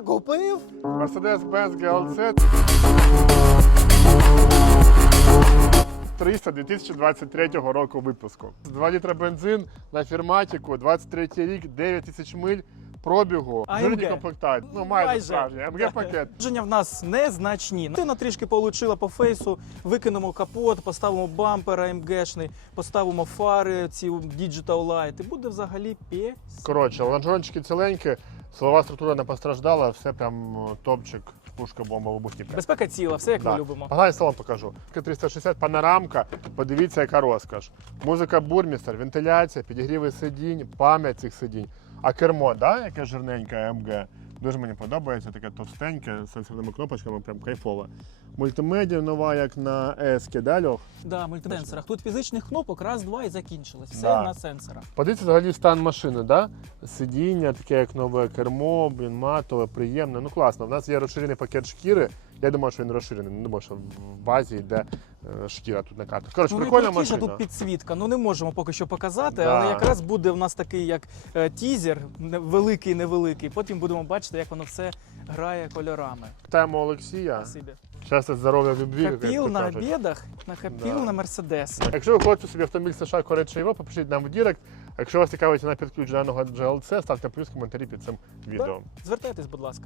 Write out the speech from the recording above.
купив? Mercedes-Benz GLC 300 2023 року випуску. 2 літра бензин на фірматіку, 23 рік, 9 тисяч миль пробігу, жирні комплектації. Ну, майже, Майже. справжній. МГ пакет. Враження в нас незначні. Ти трішки получила по фейсу, викинемо капот, поставимо бампер АМГшний, поставимо фари, ці Digital Light. І буде взагалі пє. Коротше, лонжончики ціленькі, силова структура не постраждала, все прям о, топчик, пушка, бомба, вибухівка. Безпека ціла, все як Да. ми любимо. Погнали салон покажу. 360 панорамка, подивіться, яка розкаш. Музика бурмістер, вентиляція, підігріви сидінь, пам'ять цих сидінь. А кермо, да, яке жирненьке АМГ. Дуже мені подобається, таке товстеньке, з сенсорними кнопочками, прям кайфове. Мультимедіа нова, як на S, да, Льох? Да, мультисенсорах. Тут фізичних кнопок раз, два і закінчилось. Все Да. на сенсорах. Подивіться взагалі стан машини, да? Сидіння, таке як нове кермо, блін, матове, приємне. Ну класно. У нас є розширений пакет шкіри. Я думаю, що він розширений. Не думаю, що в базі йде е, шкіра тут на картах. Коротше, Ну, прикольна найкрутіше машина. тут підсвітка. Ну не можемо поки що показати, Да. але якраз буде в нас такий як е, тізер, не- великий, невеликий. Потім будемо бачити, як воно все грає кольорами. Питаємо Олексія. Спасибі. Щастя, здоров'я любві. як Хапіл то на кажуть. обідах, на хапіл Да. на мерседес. Якщо ви хочете собі автомобіль США Корейт чи Європа, пишіть нам в Дірект. Якщо вас цікавить ціна під ключ даного GLC, ставте плюс в коментарі під цим відео. Звертайтесь, будь ласка.